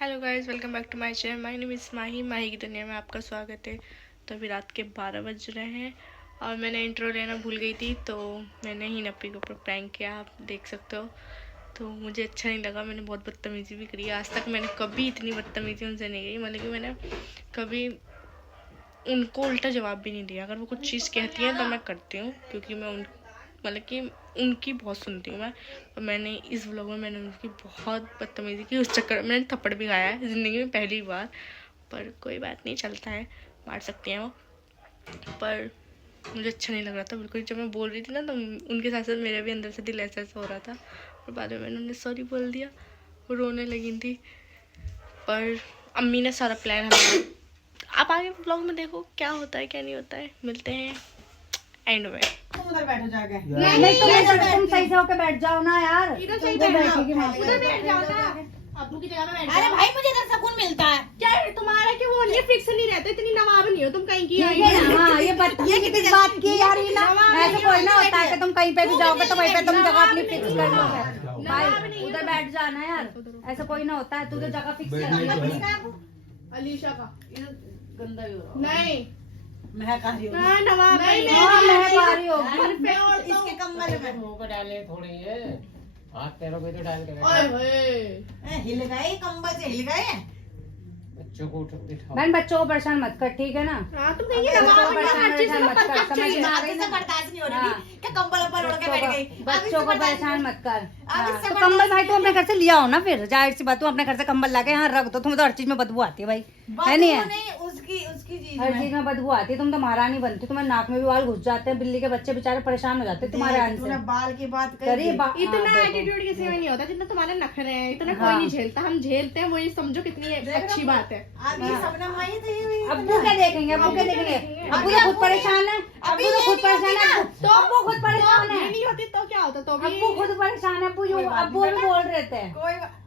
Hello guys, welcome back to my channel. My name is Mahi की दुनिया में आपका स्वागत है। तो अभी रात के 12 बज रहे हैं और मैंने इंट्रो लेना भूल गई थी, तो मैंने ही नप्पी के ऊपर प्रैंक किया, आप देख सकते हो। तो मुझे अच्छा नहीं लगा, मैंने बहुत बदतमीज़ी भी करी। आज तक मैंने कभी इतनी बदतमीज़ी उनसे नहीं करी, मतलब कि मैंने कभी उनको उल्टा जवाब भी नहीं दिया। अगर वो कुछ चीज़ कहती हैं तो मैं करती हूँ, क्योंकि मैं मतलब कि उनकी बहुत सुनती हूँ मैं। और मैंने इस व्लॉग में मैंने उनकी बहुत बदतमीज़ी की, उस चक्कर में मैंने थप्पड़ भी खाया है ज़िंदगी में पहली बार। पर कोई बात नहीं, चलता है, मार सकती हैं वो। पर मुझे अच्छा नहीं लग रहा था बिल्कुल। जब मैं बोल रही थी ना, तो उनके साथ साथ मेरे भी अंदर से दिल ऐसा ऐसा हो रहा था। और बाद में मैंने उन्हें सॉरी बोल दिया, वो रोने लगी थी। पर अम्मी ने सारा प्लान हमें, आप आगे ब्लॉग में देखो क्या होता है क्या नहीं होता है। मिलते हैं एंड में। तुम उधर बैठो जाके। नहीं तुम सही से होके बैठ जाओ ना यार। इधर सही उधर बैठेगी, बैठेगी उधर बैठ जाओ ना। अब्बू की जगह पे बैठ अरे जाओ। भाई मुझे इधर सुकून मिलता है। क्या है तुम्हारा कि वो नहीं फिक्स नहीं रहते, इतनी नवाब नहीं हो तुम कहीं की आई ठीक है ना। हाँ, ये बदतमीजी किस बात की यार। ये ना ऐसे कोई ना होता है कि तुम कहीं पे भी जाओगे तो वहीं पे तुम जगह अपनी फिक्स कर लोगे। भाई उधर बैठ जाना यार, ऐसा कोई ना होता है। तू तो जगह फिक्स कर। अलीशा का गंदा ही हो रहा नहीं महक आ रही होगी। हाँ, नवाब हाँ, महक आ रही होगी। घर पे और तो इसके कम्बल में मुंह पे डाले थोड़ी है, हाथ पैरों पे तो डाल के ओए बैठा। होए हिल गए, कम्बल से हिल गए। बच्चों को बिठाओ। बहन बच्चों को परेशान मत कर, ठीक है ना। हाँ, तुम कहीं नवाब नहीं हो, हर चीज में परफेक्ट समझ चाहिए। में आ आगे से बर्दाश्त नहीं हो रही हाँ। थी कि कम्बल ऊपर ओढ़ के बैठ गई। बच्चों को परेशान मत कर। हाँ, इससे तो बड़ा- कंबल भाई तू अपने घर से लिया हो ना, फिर जाहिर सी बात, तू अपने घर से कंबल लाके यहाँ रख दो। तुम्हें तो हर चीज में बदबू आती है भाई, है नहीं है? नहीं उसकी उसकी चीज हर में। चीज में बदबू आती है। तुम तो महारानी बनती, तुम्हें नाक में भी बाल घुस जाते हैं। बिल्ली के बच्चे बेचारे परेशान हो जाते हैं तुम्हारे आने तूने से। बाल की बात करी करी। इतना एटीट्यूड किसी में नहीं होता जितना तुम्हारे नखरे हैं। इतना कोई हाँ। नहीं झेलता, हम झेलते हैं। वो ये समझो कितनी अच्छी बात है। अभी सबने वही थी। अब्बू क्या देखेंगे, अब्बू क्या देखेंगे? अब्बू तो खुद परेशान है, अब्बू तो खुद परेशान है। तो अब्बू खुद परेशान ये है, नहीं होती तो क्या होता? तो भी अब्बू खुद परेशान है। अब्बू भी बोल रहे थे,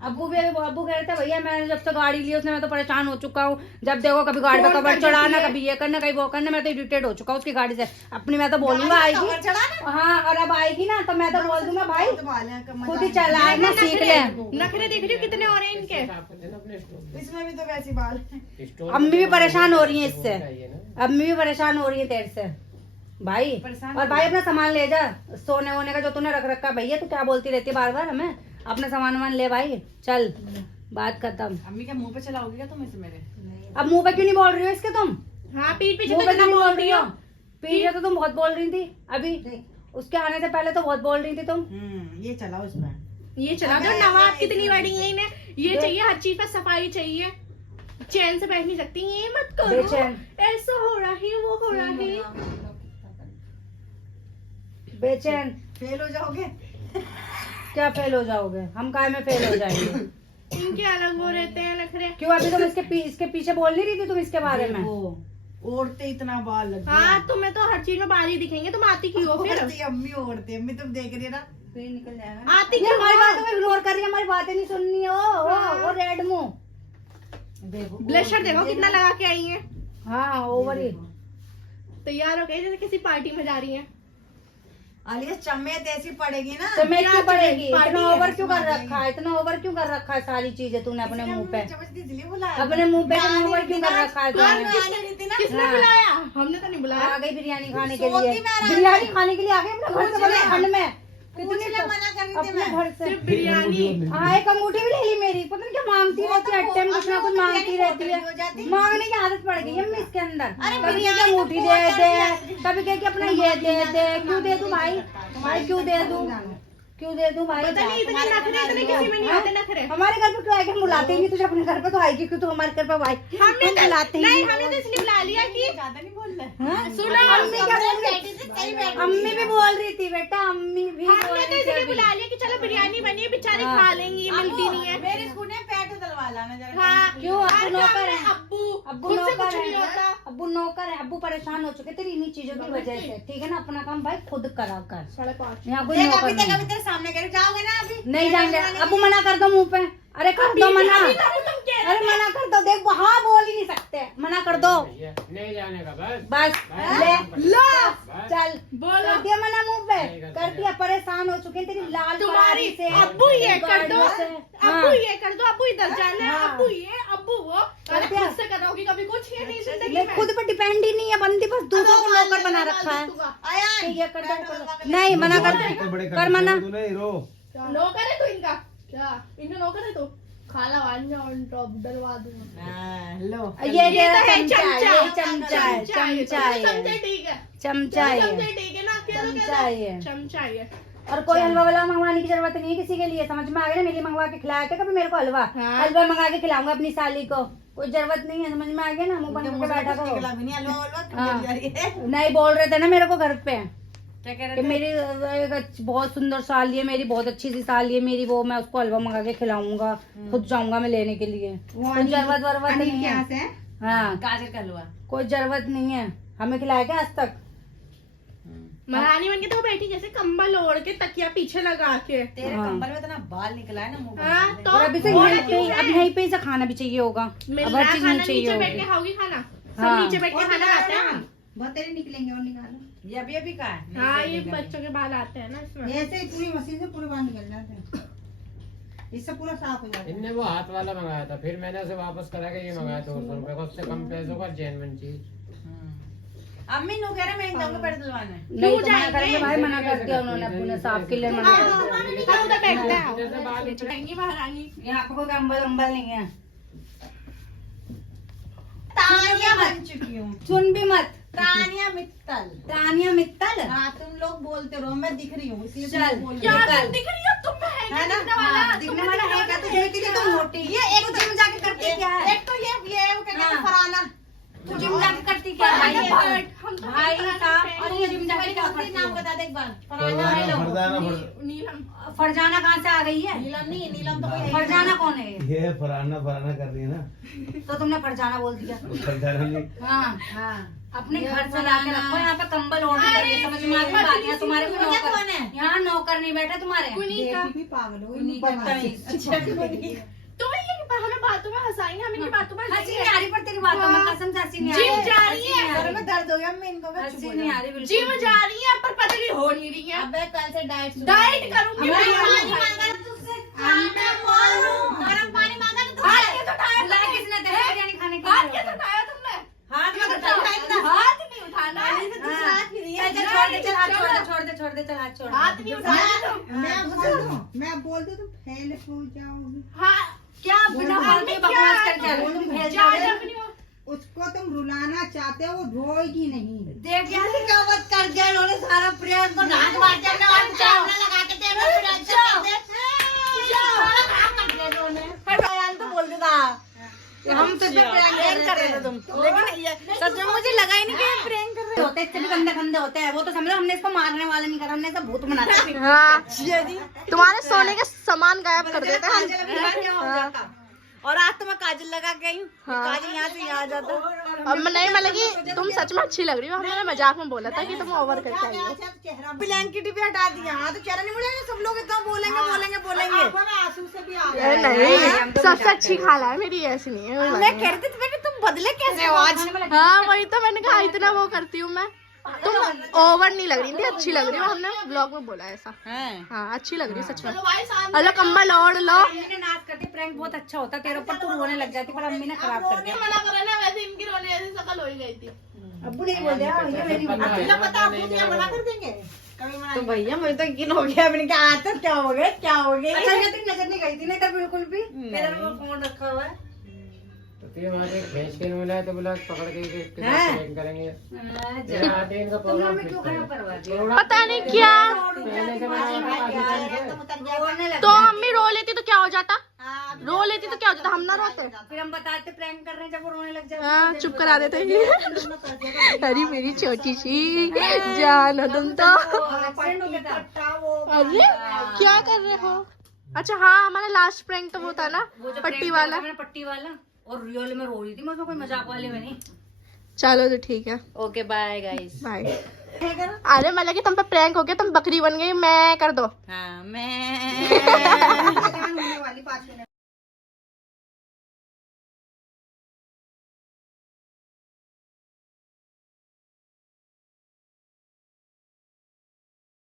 अब्बू कह रहे थे भैया मैं जब से गाड़ी ली उसने मैं तो परेशान हो चुका हूँ। जब देखो कभी गाड़ी पे फोन कवर कर चढ़ाना, देती है। कभी ये करना, कभी वो करना। मैं तो इरिटेट हो चुका हूँ उसकी गाड़ी से। अपनी मैं तो बोलूंगा आएगी, हाँ, और अब आएगी ना तो मैं तो बोल दूंगा भाई खुद ही चला ना, सीख ले। नखरे देख रही हो कितने और हैं इनके। साफ कर देना अपने स्टोर इसमें भी तो वैसी बाल है। स्टोर अम्मी भी परेशान हो रही है इससे, चाहिए ना। अम्मी भी परेशान हो रही है तेरे से भाई। और भाई अपना सामान ले जा, सोने वोने का जो तूने रख रखा। भैया तू क्या बोलती रहती है बार बार हमें? अपना सामान वामान ले भाई, चल बात खत्म। अम्मी के मुंह पे चलाओगी क्या तुम इसे मेरे? अब मुंह पे क्यों नहीं बोल रही हो इसके तुम? हाँ, पीठ पीछे मुंह तो पे कितना क्यों नहीं बोल रही हो। पीछे तो तुम बहुत बोल रही थी अभी, उसके आने से पहले तो बहुत बोल रही थी तुम। ये चलाओ इसमें। ये चला दो। नवाब कितनी बड़ी है इन्हें, ये चाहिए, हर चीज पर सफाई चाहिए। चैन से बैठ नहीं सकती। ये मत करो, बेचैन। ऐसा हो रहा है, वो हो रहा है। बेचैन फेल हो जाओगे। क्या फेल हो जाओगे? हम काय में फेल हो जाएंगे? इनके अलग वो रहते हैं नखरे। क्यों अभी तुम इसके पीछे बोल नहीं रही थी तुम इसके बारे में? ओढ़ते इतना बाल लग गया। हाँ, तुम्हें तो हर चीज में बाल ही दिखेंगे। तुम आती क्यों हो फिर? ओढ़ती अम्मी ओढ़ती अम्मी, तुम देख रही है ना, फिर निकल जाएगा। आती ये क्यों हमारी हो? बातों को इग्नोर कर रही है, हमारी बातें नहीं सुन रही है। वो रेड मुंह। देखो ब्लशर देखो कितना लगा के आई है। हाँ, ओवर ही। तैयार हो गई जैसे किसी पार्टी में जा रही है। आलिया चमेत ऐसी पड़ेगी ना। तो मैं क्या क्यों पड़ेगी? पार्टी इतना है, ओवर क्यों कर इसमें रखा है? इतना ओवर क्यों कर रखा है सारी चीजें तूने अपने मुंह पे? चम्मच दी इसलिए बुलाया। अपने मुंह पे इतना ओवर क्यों कर रखा है कौन तूने? आने रही थी ना? किसने हाँ। बुलाया? हमने तो नहीं बुलाया। आ गई बिरयानी खाने के सोती लिए। में आराम बिरयानी खाने के लिए आ गई अपने घर से, पूछ ले। बड़े ठंड में। पूछ ले, मना कर रही थी अपने मैं। घर से सिर्फ बिरयानी। हाँ, एक अंगूठी भी ले ली मेरी। पता नहीं क्या मांगती रहती है, हर टाइम कुछ ना कुछ मांगती रहती हो है। जाती। मांगने की आदत पड़ गई है अम्मी इसके अंदर। अरे कभी बिरयानी कहती तो अंगूठी दे बहुत दे, अच्छी कभी कहती अपना ये दे दे। क्यों दे दूं भाई? भाई क्यों दे दूं? क्यों दे दूं भाई? पता नहीं इतने नखरे इतने किसी में नहीं हाँ? होते नखरे। हमारे घर पे क्यों आएगी? हम बुलाते ही नहीं तुझे अपने घर पे, तो आएगी क्यों तू हमारे घर पे? भाई हमने हम तो बुलाते ही नहीं, नहीं। हमने तो इसलिए बुला लिया कि ज्यादा नहीं बोल रहे। हाँ? सुनो, अम्मी क्या बोल रही थी? सही बैठ अम्मी भी बोल रही थी बेटा, अम्मी भी बोल हमने तो रही थी इसलिए अभी। बुला लिया कि चलो बिरयानी बनी है, बेचारे हाँ। खा लेंगी, मिलती नहीं है। मेरे स्कूल में पैट उतरवा लाना जरा। हाँ, क्यों? अब्बू हर नौकर काम में है। अब्बू अब्बू खुद से नौकर कुछ नहीं है, होता। अब्बू नौकर है। अब्बू परेशान हो चुके तेरी इन्हीं चीजों की वजह से, ठीक है ना? अपना काम भाई खुद करा कर। 5:30। यहाँ कोई देख नौकर अभी तक नहीं। तेरे सामने कह रही जाओगे ना अभी? नहीं जाएंगे। अब्बू मना कर दो मुंह पे। अरे कर दो मना। बिरयानी खाने तुम कह अरे मना कर दो, देख हाँ बोल ही नहीं सकते, मना कर दो भैया, नहीं जाने का बस बस। बस, ले लो, बस। चल कर दिया मना मुंह पे, कर दिया। परेशान हो चुके हैं तेरी लाल तुम्हारी परारी से, अब्बू ये कर दो, गाड़ियों से। अब्बू हाँ। ये कर दो, अब्बू इधर जाना है, हाँ। अब्बू ये, अब्बू वो। अरे दिया। खुद से करोगी कभी कुछ ये नहीं जिंदगी ये में। खुद पर डिपेंड ही नहीं है बंदी, बस दूसरों को नौकर बना रखा है। आया ये कर दो, कर दो। नहीं मना कर मना। नौकर है तू इनका, क्या इनका नौकर है तू? खाला वांजा ऑन टॉप डलवा दूंगा। लो ये तेरा तो है चमचा है, ये चमचा है, चमचा है, चमचे ठीक है, चमचा है, चमचे ठीक है ना, कह दो, चमचा है ये। चमचा है। और कोई हलवा वाला मंगवाने की जरूरत नहीं है किसी के लिए, समझ में आ गया ना? मेरे लिए मंगवा के खिलाया क्या कभी मेरे को हलवा? हाँ। हलवा मंगा के खिलाऊंगा अपनी साली को, कोई जरूरत नहीं है, समझ में आ गया ना? मुंह बंद करके बैठा करो। हाँ। नहीं बोल रहे थे ना मेरे को घर पे कि मेरी एक बहुत सुंदर साली है, मेरी बहुत अच्छी सी साली है मेरी, वो मैं उसको हलवा मंगा के खिलाऊंगा, खुद जाऊंगा मैं लेने के लिए। कोई जरूरत वरवत नहीं है। हाँ गाजर का हलवा कोई जरूरत नहीं है, हमें खिलाया क्या आज तक? महारानी बन के तो बैठी जैसे कंबल ओढ़ के तकिया पीछे लगा के। तेरे हाँ। कंबल में इतना बाल निकला है ना मुंह पे। हाँ, तो और अभी से ओढ़ यहीं क्यों पे, है? अब यहीं पे ही से खाना भी चाहिए होगा, मिल अब रहा हर है चीज खाना, नहीं चाहिए नीचे बैठ होगी। के खाओगी खाना, सब हाँ। नीचे बैठ के खाना खाते हैं हम। बहुत तेरे निकलेंगे और निकालो। ये अभी का है। हाँ ये बच्चों के बाल आते हैं ना इसमें। ऐसे ही पूरी मशीन से पूरे बाहर निकल जाते हैं, इससे पूरा साफ हो जाता है। इनने वो हाथ वाला मंगाया था, फिर मैंने उसे वापस करा के ये मंगाया 200 रुपए का, उससे कम पैसों का जेन्युइन चीज। अम्मी नु कह रहे मैं जाऊंगा पैर दिलवाने। नहीं तो मना करेंगे भाई, मना कर दिया उन्होंने, अपने ने साफ के लिए मना कर दिया। हाँ, उधर बैठते हैं, जैसे बाल ले जाएंगी महारानी। यहाँ पे कोई कंबल वंबल नहीं है, तानिया बन चुकी हूँ। सुन भी मत। तानिया मित्तल। तानिया मित्तल, हाँ तुम लोग बोलते रहो, मैं दिख रही हूँ इसलिए चल। तुम बोल क्या रही हो। तुम दिख रही हो? तुम में है है ना? दिखने वाला? हाँ, दिखने वाला है क्या तुझे? कि तुम मोटी, ये एक तू जिम जाके करती क्या है? एक तो ये वो क्या कहते हैं हाँ। फराना। तू जिम जाके करती क्या है? भाई, भाई हम तो भाई साहब, और ये जिम जाके मेरी क्या कंपनी करती नाम हो? बता दे एक बार। नीलम। फरजाना कहाँ से आ गई है? नीलम नहीं, नीलम तो कोई फरजाना कौन है ये? ये फराना कर रही है ना, तो तुमने फरजाना बोल दिया। फरजाना नहीं। हाँ हाँ, अपने घर से ला के रखो, यहाँ पे कंबल ओढ़ के, समझ में आ गई बात? यहाँ तुम्हारे कोई ये नौकर, कौन है? यहाँ नौकर नहीं बैठा तुम्हारे। कुनीका। भी पागल हो कुनी गई, का तमीज। तो ये हमें बातों में हंसाएंगे, हम इनकी बातों में हंसी नहीं आ रही पर तेरी बातों में, कसम से हंसी नहीं आ रही। जिम जा रही है, सर में दर्द हो गया, मैं इनको मैं हंसी चुप नहीं आ रही बिल्कुल। जिम जा रही है पर पतली हो नहीं रही है। अबे कल से डाइट डाइट करूंगी मैं। पानी मांगा तुझसे, मैं बोलूं गरम पानी मांगा तो हाथ कैसे उठाया बुलाया तुमने? किसने तेरे बिरयानी खाने के हाथ लिए? कैसे उठाया तुमने? हाथ में हाथ नहीं उठाना है। चल छोड़ दे, चल हाथ छोड़ दे, छोड़ दे, छोड़ दे, चल हाथ छोड़ दे। हाथ नहीं उठाना तुम। मैं बोल दूं तुम फैल हो जाओगी। हाँ क्या बिना फालतू की बकवास करके आ रही हो तुम? भेज जा दो। अपनी ओर। उसको तुम रुलाना चाहते हो, वो रोएगी नहीं। देख यार, कवत कर दिया उन्होंने सारा प्रेम को नाक मार दिया ना, और चावल लगा के दे रहे हैं बयान तो बोल देता हम तो प्रैंक कर रहे थे तुम, लेकिन ये सच में मुझे लगा ही नहीं कि ये प्रैंक कर रहे होते हैं, इससे भी गंदे गंदे होते हैं। वो तो समझो हमने इसको मारने वाला नहीं करा, हमने इसे भूत बनाते हैं। हाँ, हो। तुम्हारे सोने के सामान गायब कर देते हैं काजल अभी यहाँ क्या हो जाता। और आज तो मैं काजल लगा के आई हूँ, हाँ। काजल यहाँ से यहाँ आ जाता। अब मैं नहीं, मैं लगी तुम सच में अच्छी लग रही हो। हमने मजाक में बोला था कि तुम ओवर करके आई हो। ब्लैंकेट भी हटा दिया, हाँ तो चेहरा नहीं मुड़ेगा, सब लोग इतना बोलेंगे। आंसू से भी आ अरे नहीं, सबसे अच्छी खाला है मेरी, ऐसी नहीं है कोई बात मैं नहीं। कह रही थी तुम्हें कि तुम बदले कैसे हो आज। हाँ वही तो मैंने कहा, इतना वो करती हूँ मैं। तुम ओवर नहीं लग रही थी, अच्छी लग रही हो। हमने ब्लॉग में बोला ऐसा। हाँ अच्छी लग रही है सच में। हेलो कंबल ओढ़ लो। अम्मी ने नाच करती, प्रैंक बहुत अच्छा होता तेरे ऊपर, तू रोने लग जाती, पर अम्मी ने खराब कर दिया। मना करे ना, वैसे इनकी रोने जैसी शक्ल हो ही गई थी। अब्बू नहीं बोल दिया, ये मेरी तुझे पता आपको क्या मना कर देंगे। तो भैया मुझे तो यकीन हो गया, मैंने कहा आज तो क्या हो गया। अच्छा ये तेरी नजर नहीं गई थी ना इधर बिल्कुल भी? मेरा वो फोन रखा हुआ है। तो ये वहाँ से खींच के मिला है तो बोला पकड़ के इसके साथ प्रेम करेंगे। ये आते हैं इनका तुमने प्रोग्राम हमें क्यों खराब करवा दिया? पता नहीं क्या, पहले से बनाया था काफी टाइम से। तो अम्मी रो लेती तो क्या हो जाता? रो लेती तो क्या हो जाता? हम ना रोते? फिर हम बताते प्रैंक कर रहे हैं, जब वो रोने लग जाए हाँ चुप करा देते हैं। अरे मेरी छोटी सी जान हो तुम तो। एक्सीडेंट हो गया था। अरे क्या कर रहे हो? अच्छा हाँ, हमारा लास्ट प्रैंक तो वो था ना, वो जो पट्टी prank वाला। था मैंने, पट्टी वाला, और रियल में रो रही थी मैं, उसमें कोई मजाक वाले में नहीं। चलो तो ठीक है, ओके बाय गाइस। बाय। अरे मैं लगी तुम पे प्रैंक हो गया, तुम बकरी बन गई, मैं कर दो। हाँ मैं होने वाली 5 मिनट।